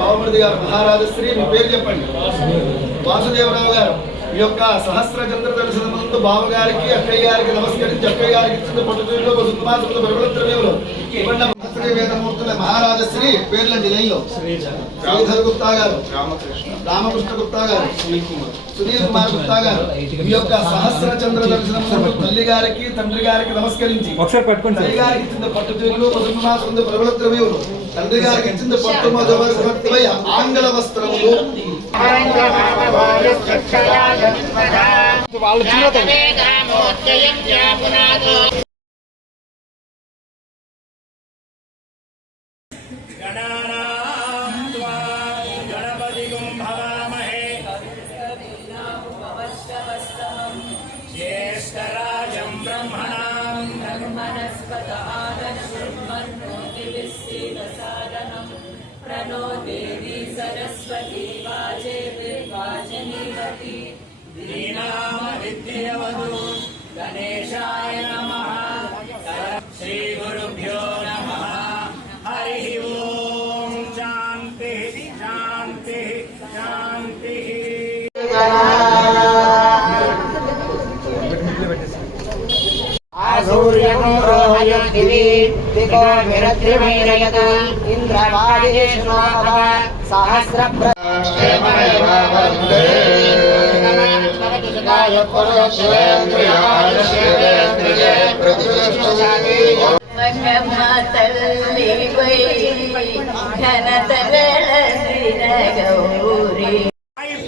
బావమరిది గారు మహారాజశ్రీ మీ పేరు చెప్పండి. వాసుదేవరావు గారు ఈ యొక్క సహస్ర చంద్ర దర్శనం ముందు బావగారికి అక్కయ్య గారికి నమస్కరించి అక్కయ్య గారికి ఇచ్చిన పట్టుదలలో సుమాసంలో ప్రబలత్రమేవులు వేదమూర్తుల మహారాజశ్రీ పేర్లండి లైన్లో శ్రీధర్ గుప్తా గారు, రామకృష్ణ గుప్తా గారు, సునీల్ కుమార్ గుప్తా గారు ఈ యొక్క సహస్ర చంద్ర దర్శనం తల్లి గారికి తండ్రి గారికి నమస్కరించి తల్లి గారికి ఇచ్చిన పట్టుదలలో సుమాసంలో ప్రబలత్రమేవులు తండ్రి గారికి ఇచ్చిన పట్టు మొదలై ఆంగల వస్త్రములు వాళ్ళు ज्येष्ठराजं ब्रह्मणां प्रणो देवी सरस्वती वाजेर्वाजनीवती दीनामविद्यवधू गणेशाय नमः श्रीगुरुभ्यो नमः हरिः ओम शांति शांति शांति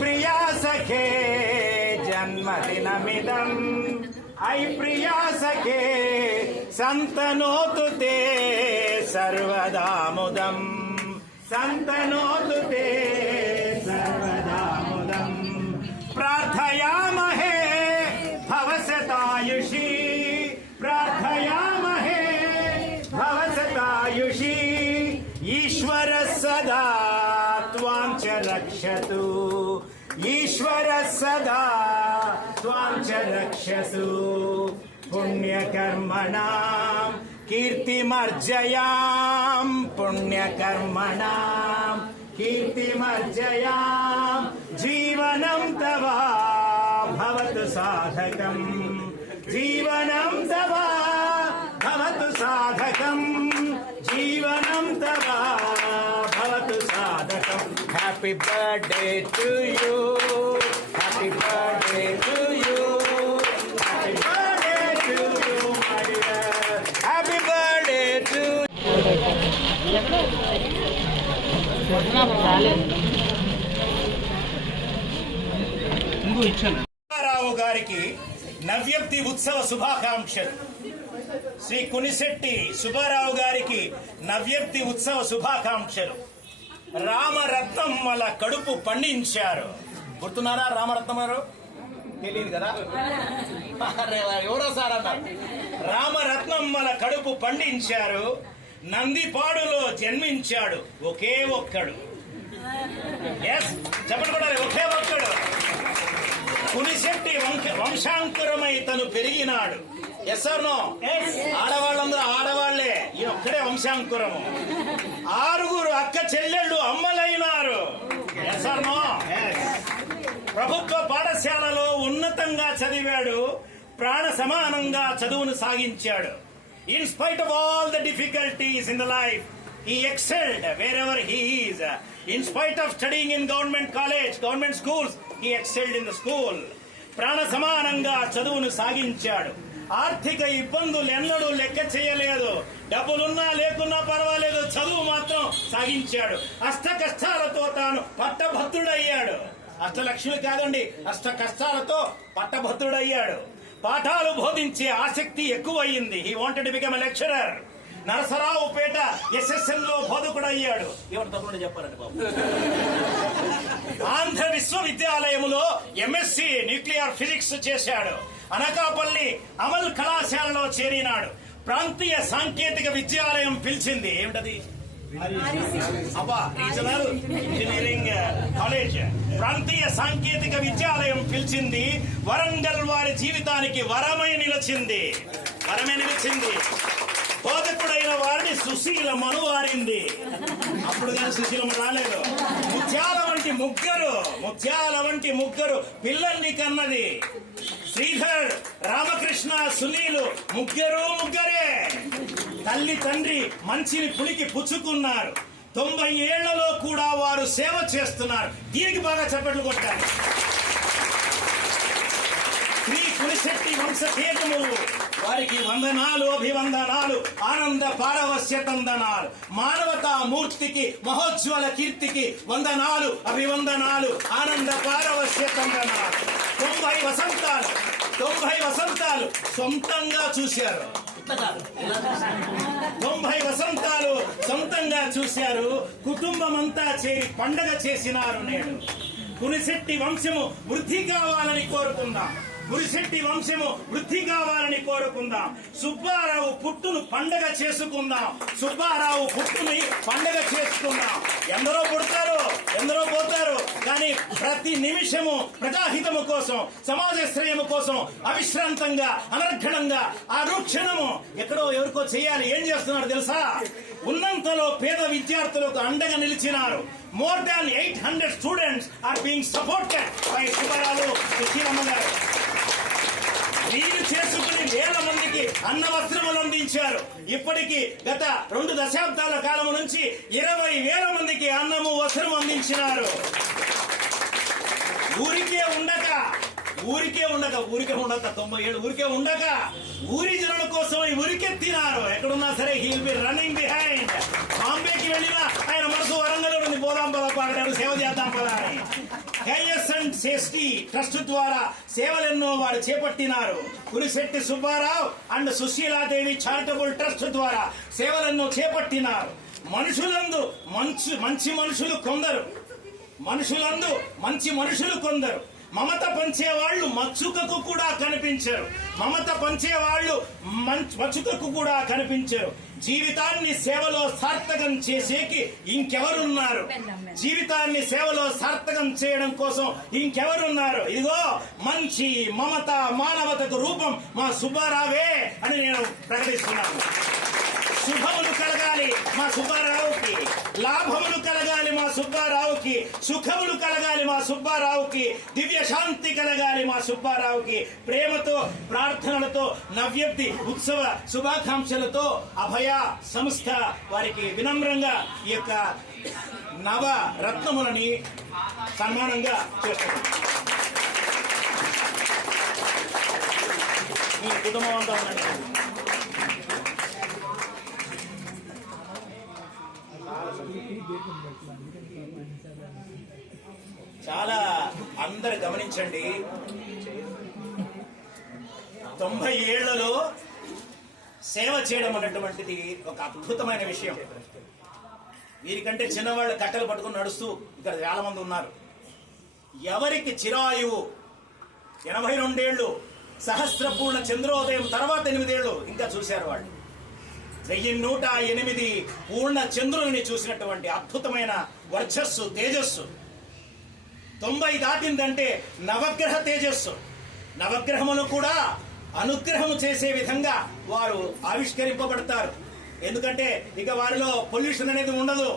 प्रिया सखे जन्मदिनमिदं ऐ प्रिया सखे संतनोतु ते सर्वदा मुदं संतनोतु ते सर्वदा मुदं प्रार्थयामहे भवसतायुषी प्रार्थयामहे भवसतायुषी ईश्वर सदा त्वां च रक्षतु ईश्वर सदा त्वां च रक्षतु पुण्यकर्मणां कीर्तिमर्जयां पुण्यकर्मणां कीर्तिमर्जयां जीवनं तव भवतु साधकं जीवनं तव भवतु साधकं जीवनं तव भवतु साधकं happy birthday to you happy birthday to you happy birthday to you my dear happy birthday to Rao గారికి నవ్యప్తి ఉత్సవ శుభాకాంక్షలు. శ్రీ కునిశెట్టి సుబ్బారావు గారికి నవ్యప్తి ఉత్సవ శుభాకాంక్షలు. రామరత్నం వాళ్ళ కడుపు పండించారు. గుర్తున్నారా రామరత్నం గారు? తెలియదు కదా, ఎవరో సార్ అన్నారు. రామరత్నం వాళ్ళ కడుపు పండించారు. నందిపాడులో జన్మించాడు ఒకే ఒక్కడు. చెప్పండి కూడా ఒకే ఒక్కడు. కునిశెట్టి వంశాంకురమై తను పెరిగినాడు. Yes are no? ఆడవాళ్ళందరూ ఆడవాళ్లే, ఈ ఒక్కడే వంశాంకురము. 6 అక్క చెల్లెళ్ళు అమ్మలైనారు. Yes are no? ప్రభుత్వ పాఠశాలలో ఉన్నతంగా చదివాడు. ప్రాణ సమానంగా చదువును సాగించాడు. In spite of all the difficulties in the life, he excelled wherever he is. In spite of studying in government college, government schools, he excelled in the school. ప్రాణ సమానంగా చదువును సాగించాడు. ఆర్థిక ఇబ్బందులు ఎన్నడూ లెక్క చేయలేదు. డబ్బులున్నా లేకున్నా పర్వాలేదు, చదువు మాత్రం సాగించాడు. అష్ట కష్టాలతో తాను పట్టభద్రుడయ్యాడు. అష్టలక్ష్మి కాదండి, అష్ట కష్టాలతో పట్టభద్రుడయ్యాడు. పాఠాలు బోధించే ఆసక్తి ఎక్కువయ్యింది. He wanted to become a lecturer. Narasaraopet SSN లో బోధకుడయ్యాడు. ఎవరు తప్పకుండా చెప్పారండి బాబు. ఆంధ్ర విశ్వవిద్యాలయంలో MSc న్యూక్లియర్ ఫిజిక్స్ చేశాడు. అనకాపల్లి అమల్ కళాశాలలో చేరినాడు. ప్రాంతీయ సాంకేతిక విద్యాలయం పిలిచింది. ఏమిటది? Regional engineering college. ప్రాంతీయ సాంకేతిక విద్యాలయం పిలిచింది. వరంగల్ వారి జీవితానికి వరమై నిలిచింది. బోధకుడైన వారిని సుశీల మనువారింది. అప్పుడు కానీ సుశీలము రాలేదు. ముత్యాల వంటి ముగ్గురు పిల్లల్ని కన్నది. శ్రీధర్, రామకృష్ణ, సునీలు ముగ్గురే. తల్లి తండ్రి మంచిని పులికి పుచ్చుకున్నారు. 90 ఏళ్లలో కూడా వారు సేవ చేస్తున్నారు. దీనికి బాగా చప్పట్లు కొట్టాలి. శ్రీ కులిశెట్టి వంశకేతము వారికి వందనాలు, అభివందనాలు, ఆనంద పారవస్య తందనాలు. మానవతా మూర్తికి, మహోజ్వల కీర్తికి వందనాలు, అభివందనాలు, ఆనంద పారవస్య తందనాలు. 90 వసంతాలు సొంతంగా చూశారు. 90 వసంతాలు సొంతంగా చూశారు. కుటుంబం అంతా చేరి పండగ చేసినారు. నేడు కులిశెట్టి వంశము వృద్ధి కావాలని కోరుకుందాం. సుబ్బారావు పుట్టును పండగ చేసుకుందాం. ఎందరో పుడతారు, ఎందరో పోతారు. కానీ ప్రతి నిమిషము ప్రజాహితము కోసం, సమాజ శ్రేయము కోసం అవిశ్రాంతంగా, అనర్ఘణంగా ఆ క్షణము ఎక్కడో ఎవరికో చేయాలి. ఏం చేస్తున్నారు తెలుసా? ఉన్నంతలో పేద విద్యార్థులకు అండగా నిలిచినారు. More than 800 students are being supported by Subbarao Susheelamma గారు. వీరు చేసుకుని వేల మందికి అన్న వస్త్రములు అందించారు. ఇప్పటికీ గత 2 దశాబ్దాల కాలం నుంచి 20,000 మందికి అన్నము, వస్త్రము అందించినారు. ఊరికే ఉండక 90 ఏళ్ళు ఊరికే ఉండక ఊరి జనుల కోసం ఉరికెత్తినారు. ఎక్కడున్నా సరే హీల్ బి రన్నింగ్ బిహైండ్. బాంబేకి వెళ్ళినా ఆయన మనసు వరంగల్ ఉంది. పోదాం పద పాడారు, సేవ చేద్దాం పద అని. KSNST ట్రస్ట్ ద్వారా సేవలెన్నో వారు చేపట్టినారు. Kulisetti Subbarao and Sushiladevi charitable trust ద్వారా సేవలెన్నో చేపట్టినారు. మనుషులందు మంచి మనుషులు కొందరు. మమత పంచేవాళ్లు మచ్చుకకు కూడా కనిపించరు. జీవితాన్ని సేవలో సార్థకం చేసేకి ఇంకెవరున్నారు? జీవితాన్ని సేవలో సార్థకం చేయడం కోసం ఇంకెవరున్నారు? ఇదిగో మంచి, మమత, మానవతకు రూపం మా సుబ్బారావే అని నేను ప్రకటిస్తున్నాను. శుభములు కలగాలి మా సుబ్బారావుకి, లాభములు కలగాలి మా సుబ్బారావుకి, సుఖములు కలగాలి మా సుబ్బారావుకి, దివ్య శాంతి కలగాలి మా సుబ్బారావుకి. ప్రేమతో, ప్రార్థనలతో, నవ్యప్తి ఉత్సవ శుభాకాంక్షలతో అభయ సంస్థ వారికి వినమ్రంగా ఈ యొక్క నవ రత్నములని సన్మానంగా చేస్తున్నారు. మీ కుటుంబం అంతా ఉందండి. చాలా అందరు గమనించండి. 90 ఏళ్లలో సేవ చేయడం అనేటువంటిది ఒక అద్భుతమైన విషయం. వీరికంటే చిన్నవాళ్ళు కట్టెలు పట్టుకుని నడుస్తూ ఇక్కడ చాలా మంది ఉన్నారు. ఎవరికి చిరాయువు 82 ఏళ్ళు, సహస్రపూర్ణ చంద్రోదయం తర్వాత 8 ఏళ్ళు ఇంకా చూశారు వాళ్ళు. 1108 పూర్ణ చంద్రుని చూసినటువంటి అద్భుతమైన వర్చస్సు, తేజస్సు. 90 దాటిందంటే నవగ్రహ తేజస్సు. నవగ్రహమును కూడా అనుగ్రహము చేసే విధంగా వారు ఆవిష్కరింపబడతారు. ఎందుకంటే ఇక వారిలో పొల్యూషన్ అనేది ఉండదు.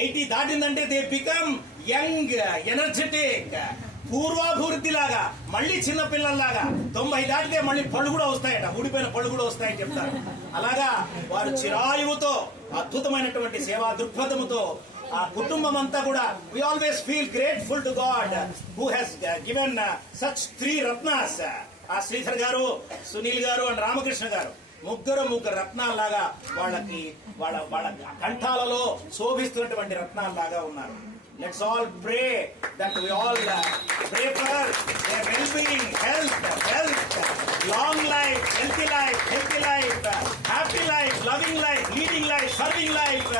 80 దాటిందంటే దే బికమ్ యంగ్, ఎనర్జెటిక్, పూర్వాభివృద్ధి లాగా, మళ్ళీ చిన్న పిల్లల్లాగా. 90 దాటితే మళ్ళీ పళ్ళు కూడా వస్తాయట, ఊడిపోయిన పళ్ళు కూడా వస్తాయని చెప్తారు. అలాగా వారు చిరాయువుతో, అద్భుతమైనటువంటి సేవా దృక్పథముతో ఆ కుటుంబం అంతా కూడా we always feel grateful to God who has given such 3 Ratna's. ఆ శ్రీధర్ గారు, సునీల్ గారు అండ్ రామకృష్ణ గారు ముగ్గురు రత్నాల్లాగా వాళ్ళ కంఠాలలో శోభిస్తున్నటువంటి రత్నాల్లాగా ఉన్నారు. Let's all pray that we all pray for their well-being, health, long life, healthy life, happy life, loving life, leading life, serving life,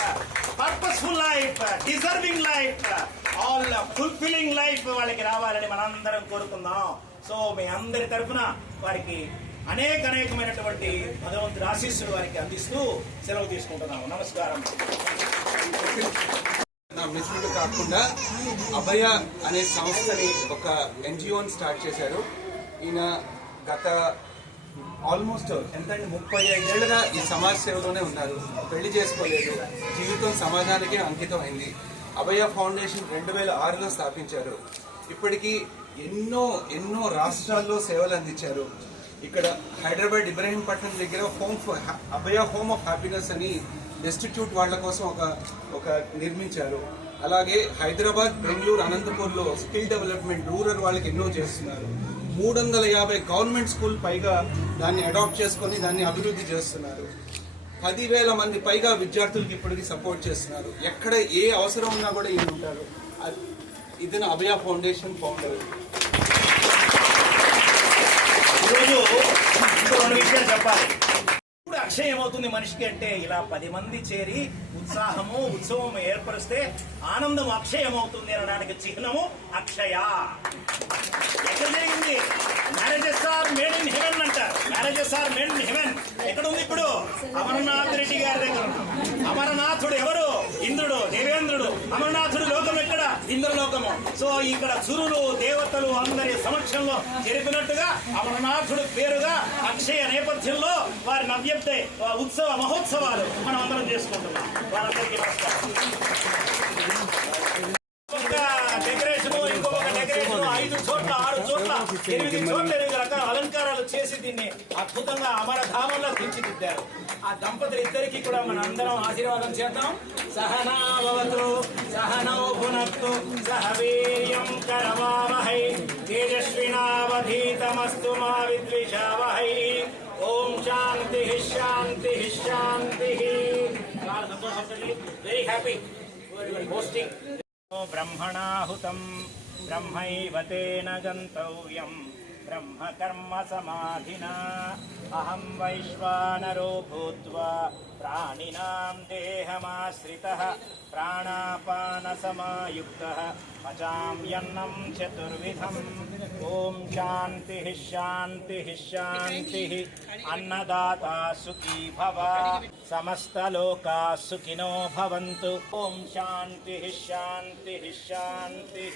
purposeful life, deserving life, all fulfilling life వాళ్ళకి రావాలని మనందరం కోరుకుందాం. So మీ అందరి తరఫున వారికి అనేకమైనటువంటి భగవంతుడి ఆశీస్సులు వారికి అందిస్తూ సెలవు తీసుకుంటున్నాము. నమస్కారం. నా మిత్రులు కాకుండా అభయ అనే సంస్థని, ఒక ఎన్జిఓని స్టార్ట్ చేశారు. ఈయన గత ఆల్మోస్ట్ 35 ఏళ్లుగా ఈ సమాజ సేవలోనే ఉన్నారు. పెళ్లి చేసుకోలేదు, జీవితం సమాజానికి అంకితం అయింది. అభయ ఫౌండేషన్ 2006లో స్థాపించారు. ఇప్పటికీ ఎన్నో ఎన్నో రాష్ట్రాల్లో సేవలు అందించారు. ఇక్కడ హైదరాబాద్ ఇబ్రహీంపట్నం దగ్గర అభయ హోమ్ ఆఫ్ హ్యాపీనెస్ అని డెస్టిట్యూట్ వాళ్ళ కోసం ఒక నిర్మించారు. అలాగే హైదరాబాద్, బెంగళూరు, అనంతపూర్లో స్కిల్ డెవలప్మెంట్ రూరల్ వాళ్ళకి ఎన్నో చేస్తున్నారు. 350 గవర్నమెంట్ స్కూల్ పైగా దాన్ని అడాప్ట్ చేసుకొని దాన్ని అభివృద్ధి చేస్తున్నారు. 10,000 మంది పైగా విద్యార్థులకి ఇప్పటికీ సపోర్ట్ చేస్తున్నారు. ఎక్కడ ఏ అవసరం ఉన్నా కూడా ఈయన ఉంటారు. ఇది నా అభయ ఫౌండేషన్ ఫౌండర్. ఈరోజు ఇంకో 2 విషయాలు చెప్పాలి. ఇప్పుడు అక్షయ ఏమవుతుంది మనిషికి అంటే, ఇలా 10 మంది చేరి ఉత్సాహము ఉత్సవం ఏర్పరిస్తే ఆనందం అక్షయమవుతుంది అనడానికి చిహ్నము అక్షయ. ఎక్కడ జరిగింది? Marriages are made in heaven అంటారు. Marriages are made in heaven ఎక్కడ ఉంది? ఇప్పుడు అమరనాథ్ రెడ్డి గారి దగ్గర. అమరనాథుడు ఎవరు? ఇంద్రుడు, దేవేంద్రుడు. అమరనాథుడు లోకం ఎక్కడ? ఇంద్రలోకము. సో ఇక్కడ సురులు దేవతలు అందరి సమక్షంలో జరిపినట్టుగా అమరనాథుడు పేరుగా అక్షయ నేపథ్యంలో వారి నవ్యతే ఉత్సవ మహోత్సవాలు మనం అందరం చేసుకుంటున్నాం. వారందరికీ నమస్కారం. డెకరేషన్, ఇంకొక డెకరేషన్ 5 చోట్ల 6 చోట్ల 8 చోట్ల 8 రకాల అలంకారాలు చేసి దీన్ని అద్భుతంగా అమరధామంలో తీర్చిదిద్దారు. ఆ దంపతులు ఇద్దరికి కూడా మన అందరం ఆశీర్వాదం చేద్దాం. సహనా భవతు సహనౌ భునక్తు సహ వీర్యం కరవావహై తేజస్వినావధీతమస్తు మా విద్విషావహై. ఓం శాంతి శాంతి శాంతి. చాలా సంతోషం, వెరీ హ్యాపీ హోస్టింగ్. బ్రహ్మణాహుతం బ్రహ్మైవ తేన గంతవ్యం బ్రహ్మ కర్మ సమాధినా. అహం వైశ్వానరో భూత్వా ప్రాణినాం దేహమాశ్రితః ప్రాణాపాన సమాయుక్తః పచామ్యన్నం చతుర్విధం. ఓం శాంతి శాంతి శాంతి. అన్నదాతా సుఖీ భవ, సమస్తలోకా సుఖినో భవంతు. ఓం శాంతి శాంతి శాంతి.